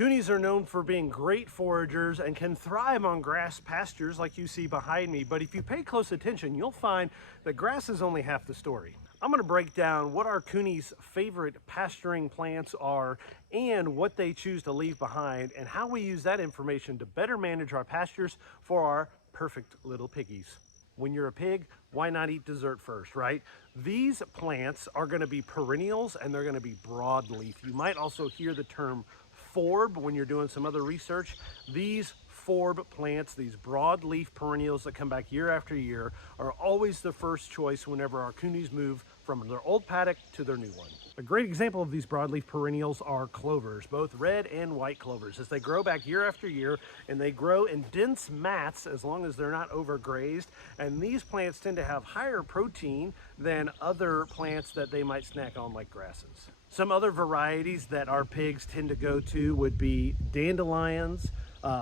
Kunes are known for being great foragers and can thrive on grass pastures like you see behind me, but if you pay close attention, you'll find that grass is only half the story. I'm going to break down what our Kunes' favorite pasturing plants are and what they choose to leave behind and how we use that information to better manage our pastures for our perfect little piggies. When you're a pig, why not eat dessert first, right? These plants are going to be perennials and they're going to be broadleaf. You might also hear the term forb when you're doing some other research. These forb plants, these broadleaf perennials that come back year after year, are always the first choice whenever our Kunes move from their old paddock to their new one. A great example of these broadleaf perennials are clovers, both red and white clovers. As they grow back year after year, and they grow in dense mats as long as they're not overgrazed, and these plants tend to have higher protein than other plants that they might snack on like grasses. Some other varieties that our pigs tend to go to would be dandelions,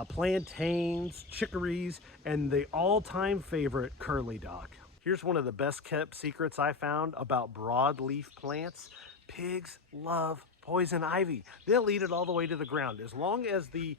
plantains, chicories, and the all-time favorite, curly dock. Here's one of the best kept secrets I found about broadleaf plants. Pigs love poison ivy. They'll eat it all the way to the ground. As long as the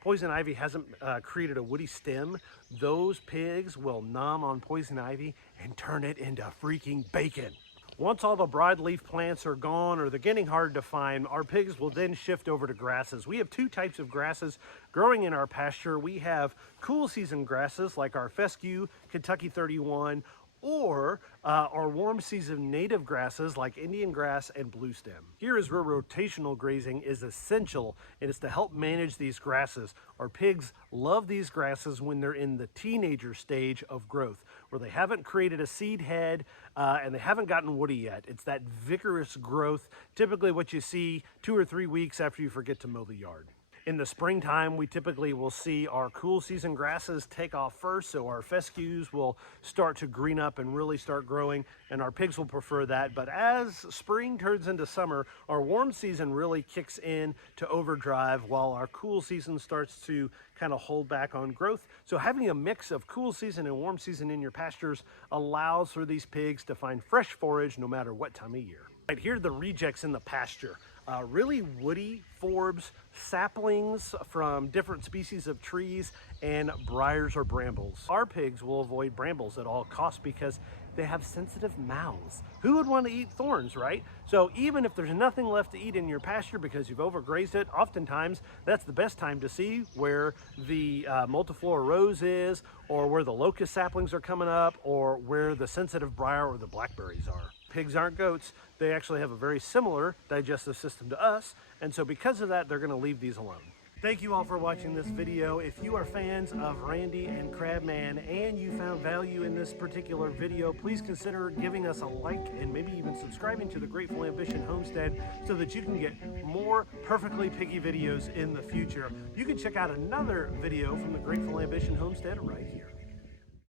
poison ivy hasn't created a woody stem, those pigs will nom on poison ivy and turn it into freaking bacon. Once all the broadleaf plants are gone or they're getting hard to find, our pigs will then shift over to grasses. We have two types of grasses growing in our pasture. We have cool season grasses like our Fescue, Kentucky 31, or our warm season native grasses like Indian grass and bluestem. Here is where rotational grazing is essential, and it's to help manage these grasses. Our pigs love these grasses when they're in the teenager stage of growth, where they haven't created a seed head and they haven't gotten woody yet. It's that vigorous growth, typically what you see 2 or 3 weeks after you forget to mow the yard. In the springtime, we typically will see our cool season grasses take off first, so our fescues will start to green up and really start growing, and our pigs will prefer that. But as spring turns into summer, our warm season really kicks in to overdrive while our cool season starts to kind of hold back on growth. So having a mix of cool season and warm season in your pastures allows for these pigs to find fresh forage no matter what time of year. Right, here are the rejects in the pasture. Really woody forbs, saplings from different species of trees, and briars or brambles. Our pigs will avoid brambles at all costs because they have sensitive mouths. Who would want to eat thorns, right? So even if there's nothing left to eat in your pasture because you've overgrazed it, oftentimes that's the best time to see where the multiflora rose is, or where the locust saplings are coming up, or where the sensitive briar or the blackberries are. Pigs aren't goats. They actually have a very similar digestive system to us, and so because of that, they're going to leave these alone. Thank you all for watching this video. If you are fans of Randy and Crabman and you found value in this particular video, please consider giving us a like and maybe even subscribing to the Grateful Ambition Homestead so that you can get more perfectly piggy videos in the future. You can check out another video from the Grateful Ambition Homestead right here.